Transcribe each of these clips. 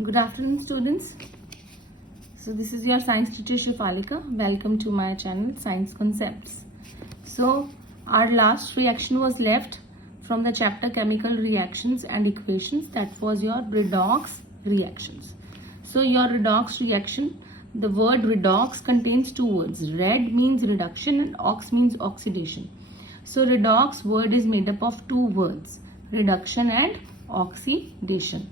Good afternoon, students. So this is your science teacher Shifalika. Welcome to my channel Science Concepts. So our last reaction was left from the chapter Chemical Reactions and Equations. That was your redox reactions. So your redox reaction, the word redox contains two words. Red means reduction and ox means oxidation. So redox word is made up of two words, reduction and oxidation.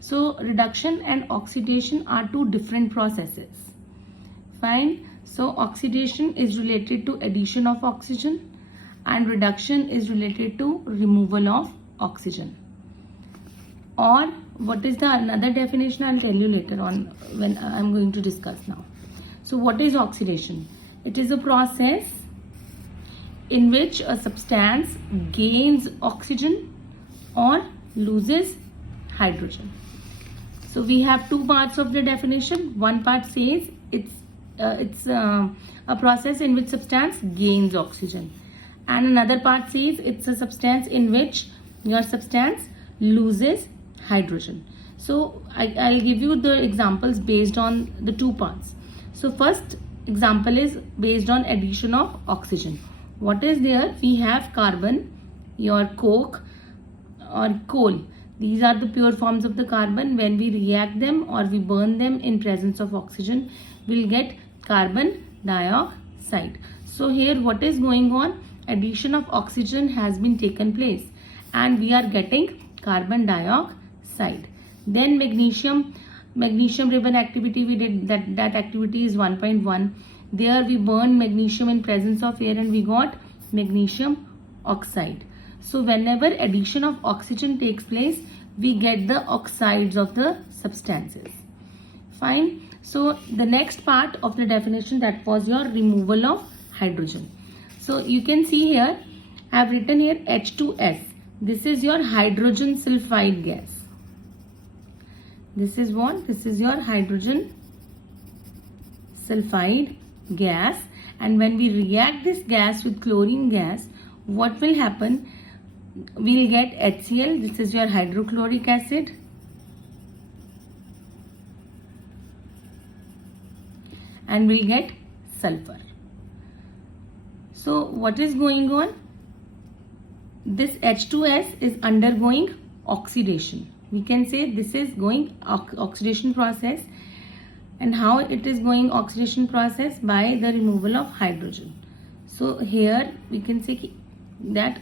So reduction and oxidation are two different processes. Fine. So oxidation is related to addition of oxygen and reduction is related to removal of oxygen. Or what is the another definition, I'll tell you later on when I'm going to discuss now. So what is oxidation? It is a process in which a substance gains oxygen or loses hydrogen. So we have two parts of the definition. One part says it's a process in which substance gains oxygen, and another part says it's a substance in which your substance loses hydrogen. So I'll give you the examples based on the two parts. So first example is based on addition of oxygen. What is there? We have carbon, your coke or coal. These are the pure forms of the carbon. When we react them or we burn them in presence of oxygen, we'll get carbon dioxide. So here what is going on? Addition of oxygen has been taken place and we are getting carbon dioxide. Then magnesium ribbon activity we did, that activity is 1.1. There we burned magnesium in presence of air and we got magnesium oxide. So whenever addition of oxygen takes place, we get the oxides of the substances. Fine. So the next part of the definition, that was your removal of hydrogen. So you can see here, I have written here H2S. This is your hydrogen sulfide gas. This is what? This is your hydrogen sulfide gas. And when we react this gas with chlorine gas, what will happen? We'll get HCl. This is your hydrochloric acid. And we'll get sulfur. So what is going on? This H2S is undergoing oxidation. We can say this is going oxidation process. And how it is going oxidation process? By the removal of hydrogen. So here we can say that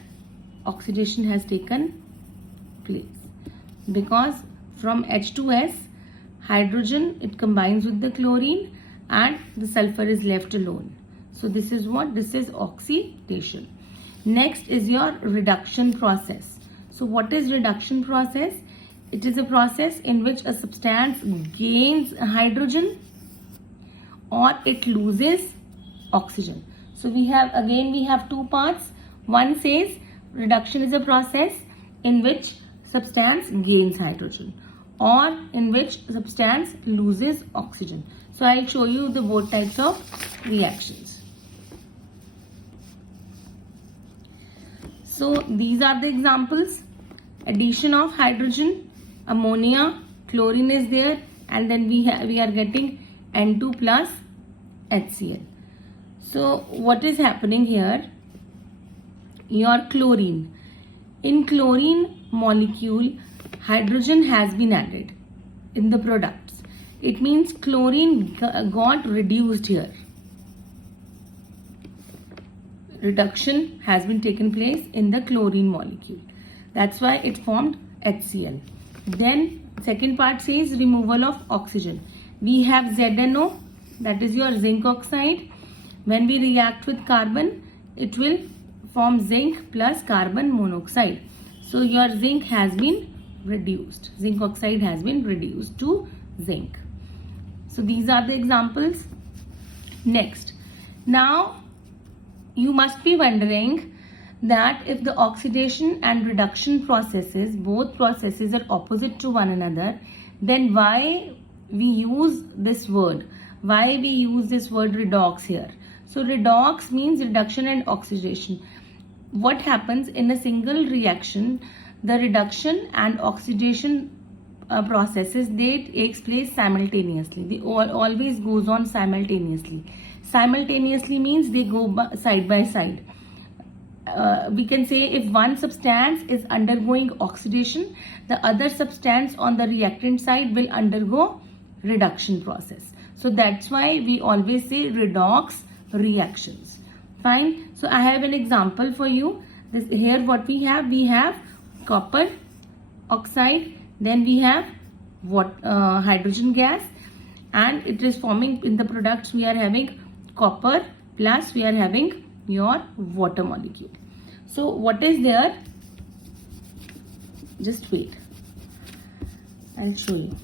oxidation has taken place because from H2S, hydrogen, it combines with the chlorine and the sulfur is left alone. So this is what? This is oxidation. Next is your reduction process. So what is reduction process? It is a process in which a substance gains hydrogen or it loses oxygen. So we have two parts. One says reduction is a process in which substance gains hydrogen or in which substance loses oxygen. So I'll show you the both types of reactions. So these are the examples. Addition of hydrogen, ammonia, chlorine is there, and then we are getting N2 plus HCl. So what is happening here? Your chlorine. In chlorine molecule, hydrogen has been added in the products. It means chlorine got reduced here. Reduction has been taken place in the chlorine molecule. That's why it formed HCl. Then second part says removal of oxygen. We have ZNO, that is your zinc oxide. When we react with carbon, it will form zinc plus carbon monoxide. So your zinc has been reduced. Zinc oxide has been reduced to zinc. So these are the examples. Next. Now you must be wondering that if the oxidation and reduction processes, both processes are opposite to one another, then why we use this word? Why we use this word redox here? So redox means reduction and oxidation. What happens in a single reaction? The reduction and oxidation processes, they takes place simultaneously. They always goes on simultaneously. Simultaneously means they go side by side. We can say if one substance is undergoing oxidation, the other substance on the reactant side will undergo reduction process. So that's why we always say redox reactions. Fine. So I have an example for you. This here what we have copper oxide, then we have hydrogen gas, and it is forming in the products. We are having copper plus we are having your water molecule. So what is there? Just wait, I'll show you.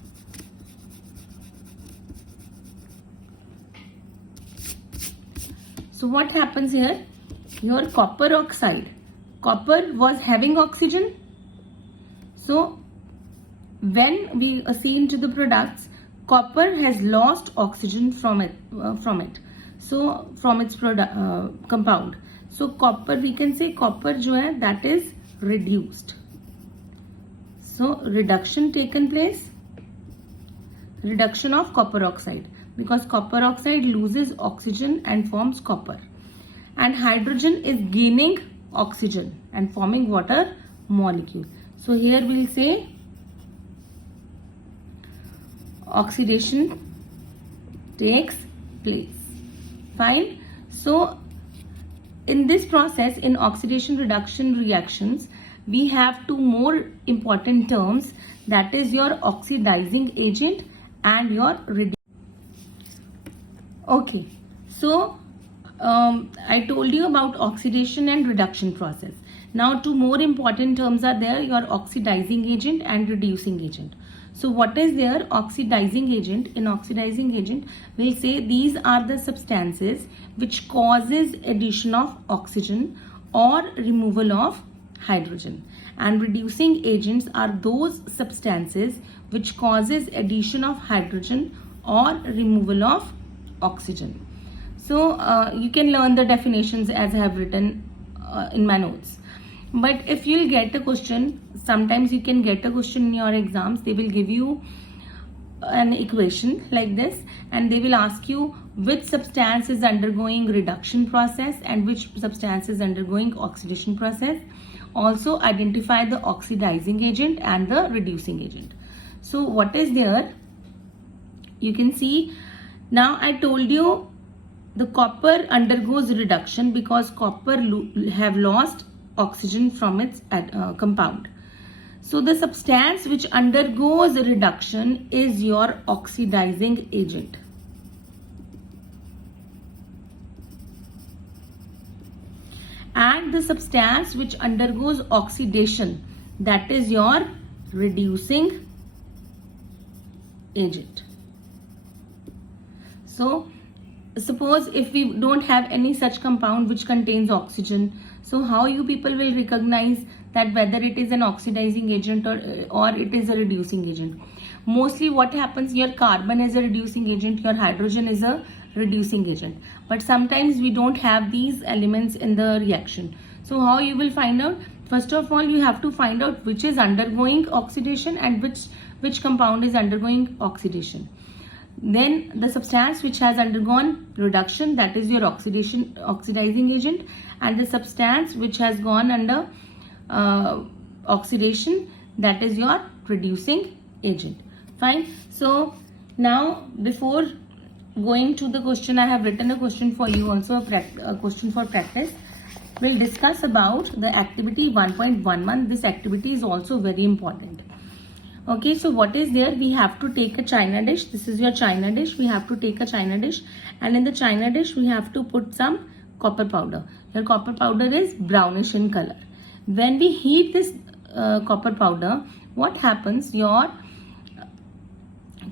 So what happens here? Your copper oxide, copper was having oxygen. So when we see into the products, copper has lost oxygen from it. So from its compound. So copper, we can say copper जो है that is reduced. So reduction taken place, reduction of copper oxide, because copper oxide loses oxygen and forms copper, and hydrogen is gaining oxygen and forming water molecule. So here we'll say oxidation takes place. Fine. So in this process, in oxidation reduction reactions, we have two more important terms, that is your oxidizing agent and your okay. So I told you about oxidation and reduction process. Now two more important terms are there, your oxidizing agent and reducing agent. So what is their oxidizing agent? In oxidizing agent, we'll say these are the substances which causes addition of oxygen or removal of hydrogen. And reducing agents are those substances which causes addition of hydrogen or removal of oxygen. So you can learn the definitions as I have written in my notes. But if you'll get a question, sometimes you can get a question in your exams, they will give you an equation like this and they will ask you which substance is undergoing reduction process and which substance is undergoing oxidation process. Also identify the oxidizing agent and the reducing agent. So what is there? You can see, now I told you the copper undergoes reduction because copper have lost oxygen from its compound. So the substance which undergoes reduction is your oxidizing agent. And the substance which undergoes oxidation, that is your reducing agent. So suppose if we don't have any such compound which contains oxygen, so how you people will recognize that whether it is an oxidizing agent or it is a reducing agent? Mostly what happens, your carbon is a reducing agent, your hydrogen is a reducing agent. But sometimes we don't have these elements in the reaction. So how you will find out? First of all, you have to find out which is undergoing oxidation and which compound is undergoing oxidation. Then the substance which has undergone reduction, that is your oxidizing agent, and the substance which has gone under oxidation, that is your reducing agent. Fine. So now before going to the question, I have written a question for you also, a question for practice. We'll discuss about the activity 1.11. This activity is also very important. Okay, so what is there? We have to take a china dish. This is your china dish. We have to take a china dish, and in the china dish we have to put some copper powder. Your copper powder is brownish in color. When we heat this copper powder, what happens? Your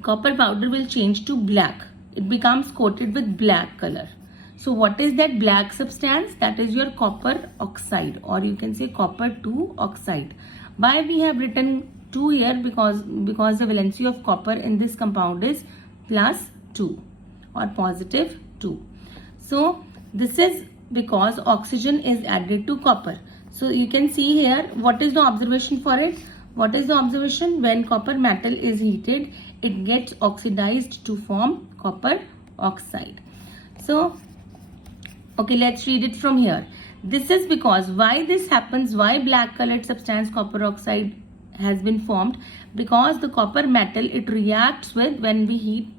copper powder will change to black. It becomes coated with black color. So what is that black substance? That is your copper oxide, or you can say copper 2 oxide. Why we have written 2 here? Because the valency of copper in this compound is +2 or +2. So this is because oxygen is added to copper. So you can see here, what is the observation for it? What is the observation? When copper metal is heated, it gets oxidized to form copper oxide. So, okay, let's read it from here. This is because why this happens, why black colored substance copper oxide has been formed, because the copper metal, it reacts with, when we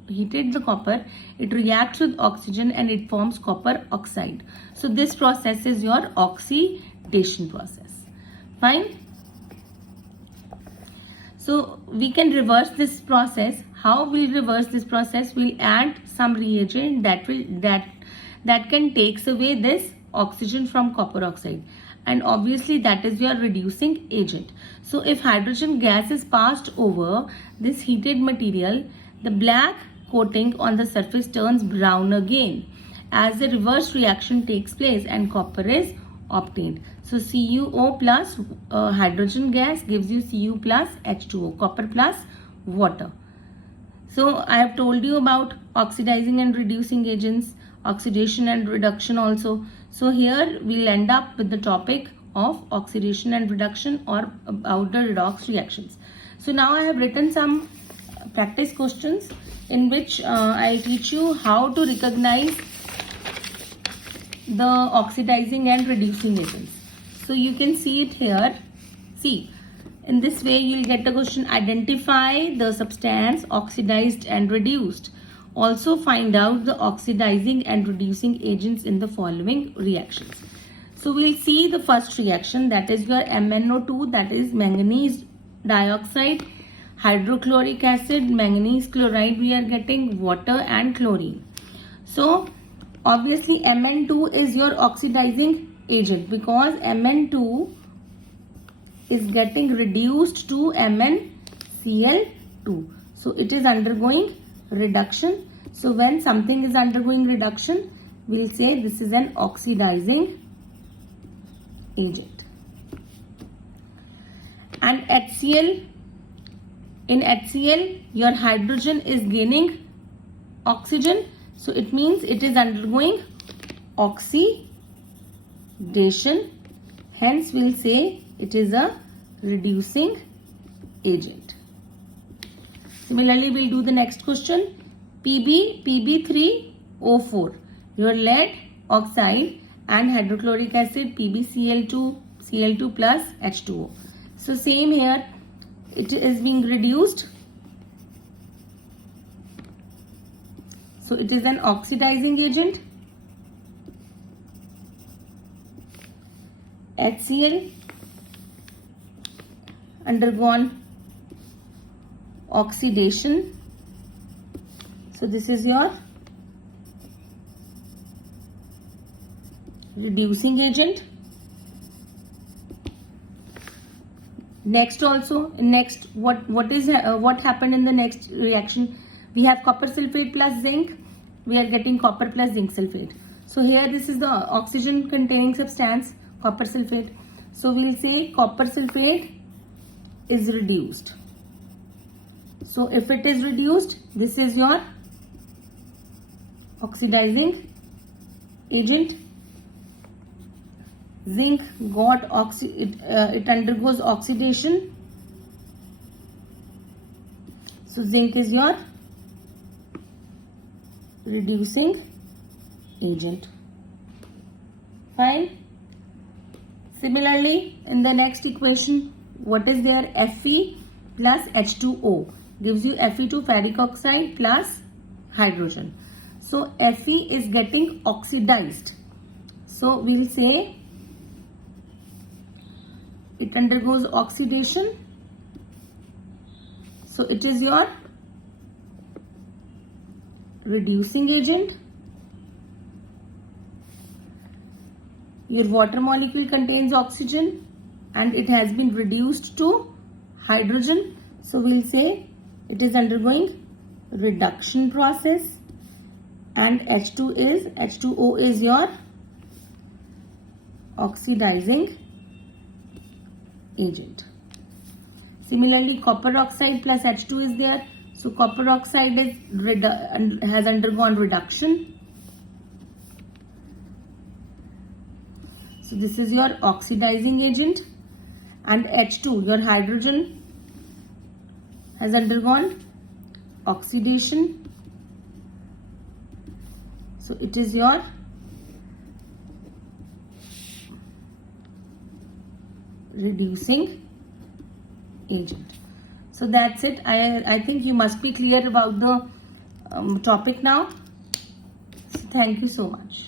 heated the copper, it reacts with oxygen and it forms copper oxide. So this process is your oxidation process. Fine. So we can reverse this process. How we'll reverse this process? We'll add some reagent that can take away this oxygen from copper oxide, and obviously that is your reducing agent. So if hydrogen gas is passed over this heated material, the black coating on the surface turns brown again as the reverse reaction takes place and copper is obtained. So CuO plus hydrogen gas gives you Cu plus H2O, copper plus water. So I have told you about oxidizing and reducing agents, oxidation and reduction also. So here we'll end up with the topic of oxidation and reduction, or about the redox reactions. So now I have written some practice questions in which I teach you how to recognize the oxidizing and reducing agents. So you can see it here. See, in this way you'll get the question: identify the substance oxidized and reduced. Also find out the oxidizing and reducing agents in the following reactions. So we'll see the first reaction, that is your MnO2, that is manganese dioxide, hydrochloric acid, manganese chloride, we are getting water and chlorine. So obviously Mn2 is your oxidizing agent, because Mn2 is getting reduced to MnCl2. So it is undergoing reduction. So when something is undergoing reduction, we'll say this is an oxidizing agent. And HCl, in HCl your hydrogen is gaining oxygen, so it means it is undergoing oxidation, hence we'll say it is a reducing agent. Similarly, we'll do the next question. Pb3O4, your lead oxide and hydrochloric acid, PbCl2 plus H2O. So same here, it is being reduced. So it is an oxidizing agent. HCl undergone oxidation. So this is your reducing agent. Next also, next what happened in the next reaction? We have copper sulfate plus zinc. We are getting copper plus zinc sulfate. So here this is the oxygen containing substance, copper sulfate. So we'll say copper sulfate is reduced. So if it is reduced, this is your oxidizing agent. Zinc got it undergoes oxidation. So zinc is your reducing agent. Fine. Similarly, in the next equation, what is there? Fe plus H2O gives you Fe2 ferric oxide plus hydrogen. So Fe is getting oxidized. So we'll say it undergoes oxidation. So it is your reducing agent. Your water molecule contains oxygen and it has been reduced to hydrogen. So we'll say it is undergoing reduction process, and H2O is your oxidizing agent. Similarly, copper oxide plus H2 is there. So copper oxide has undergone reduction. So this is your oxidizing agent, and H2, your hydrogen has undergone oxidation. So it is your reducing agent. So that's it. I think you must be clear about the topic now. So thank you so much.